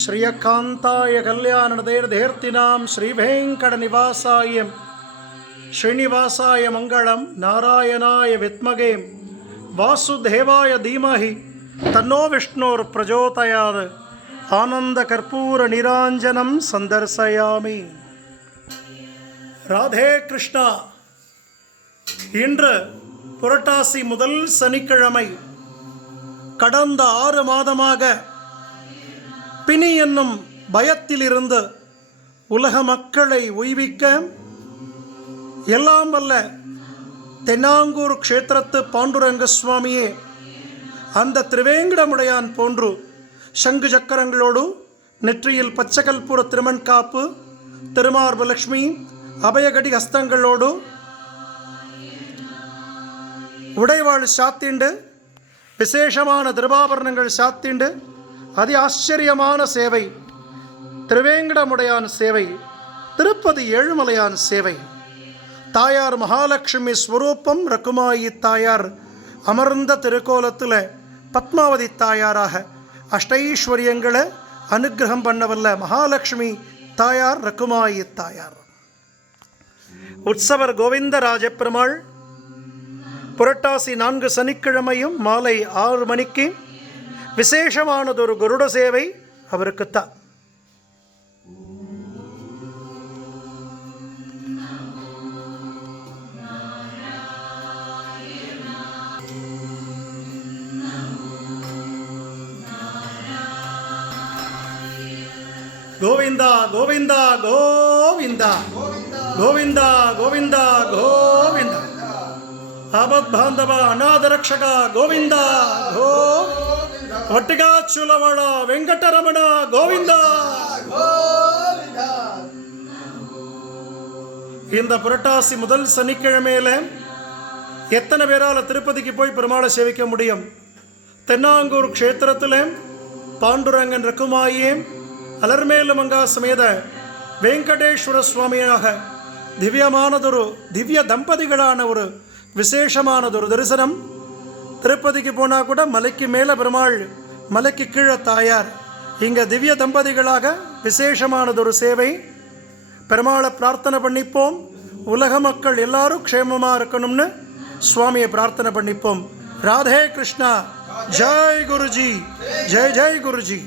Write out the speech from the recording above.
ಶ್ರಿಯಕಾಂತಾಯ ಕಲ್ಯಾಣದೇರ್ಧೇರ್ತಿನಾಂ ಶ್ರೀವೆಂಕಟನಿವಾಸಾಯ ಶ್ರೀನಿವಾಸಾಯ ಮಂಗಳಂ ನಾರಾಯಣಾಯ ವಿದ್ಮಗೆ ವಾಸುದೇವಾಯ ಧೀಮಹಿ ತನ್ನೋ ವಿಷ್ಣುರ್ ಪ್ರಚೋದಯಾತ್ ஆனந்த கற்பூர நிராஞ்சனம் சந்தர்சயாமி ராதே கிருஷ்ணா இன்று புரட்டாசி முதல் சனிக்கிழமை கடந்த ஆறு மாதமாக பிணி என்னும் பயத்திலிருந்து உலக மக்களை உய்விக்க எல்லாம் வல்ல தென்னாங்கூர் க்ஷேத்திரத்து பாண்டுரங்க சுவாமியே அந்த திரிவேங்கடமுடையான் போன்று சங்கு சக்கரங்களோடு நெற்றியில் பச்சைக்கல்புர திருமண் காப்பு திருமார்பலக்ஷ்மி அபயகடி ஹஸ்தங்களோடு உடைவாள் சாத்திண்டு விசேஷமான திருபாபரணங்கள் சாத்திண்டு அதி ஆச்சரியமான சேவை திருவேங்கடமுடையான் சேவை திருப்பதி ஏழுமலையான் சேவை. தாயார் மகாலட்சுமி ஸ்வரூபம் ரகுமாயி தாயார் அமர்ந்த திருக்கோலத்தில் பத்மாவதி தாயாராக அஷ்டைஸ்வரியங்களை அனுகிரகம் பண்ணவல்ல மகாலட்சுமி தாயார் ரகுமாயி தாயார். உற்சவர் கோவிந்தராஜ பெருமாள் புரட்டாசி நான்கு சனிக்கிழமையும் மாலை ஆறு மணிக்கு விசேஷமானதொரு கருட சேவை அவருக்குத்தான் ಗೋವಿಂದ ಗೋವಿಂದ ಗೋವಿಂದ ಗೋವಿಂದ ಗೋವಿಂದ ಗೋವಿಂದ ಆಪದ್ ಬಾಂಧವ ಅನಾಥ ರಕ್ಷಕ ಗೋವಿಂದ ಗೋ గట్టిగా చులవడ వెంకటరమణ గోవింద இந்த புரட்டாசி முதல் சனிக்கிழமையில எத்தனை பேரால் திருப்பதிக்கு போய் பெருமாளை சேவிக்க முடியும்? தென்னாங்கூர் க்ஷேத்திரத்தில் பாண்டுரங்கன் ரகுமாயே அலர்மேலுமங்கா சமேத வெங்கடேஸ்வர சுவாமியாக திவ்யமானதொரு திவ்ய தம்பதிகளான ஒரு விசேஷமானதொரு தரிசனம் திருப்பதிக்கு போனால் கூட மலைக்கு மேலே பெருமாள் மலைக்கு கீழே தாயார். இங்கே திவ்ய தம்பதிகளாக விசேஷமானதொரு சேவை. பெருமாளை பிரார்த்தனை பண்ணிப்போம். உலக மக்கள் எல்லாரும் க்ஷேமமாக இருக்கணும்னு சுவாமியை பிரார்த்தனை பண்ணிப்போம். ராதே கிருஷ்ணா. ஜெய் குருஜி. ஜெய் ஜெய் குருஜி.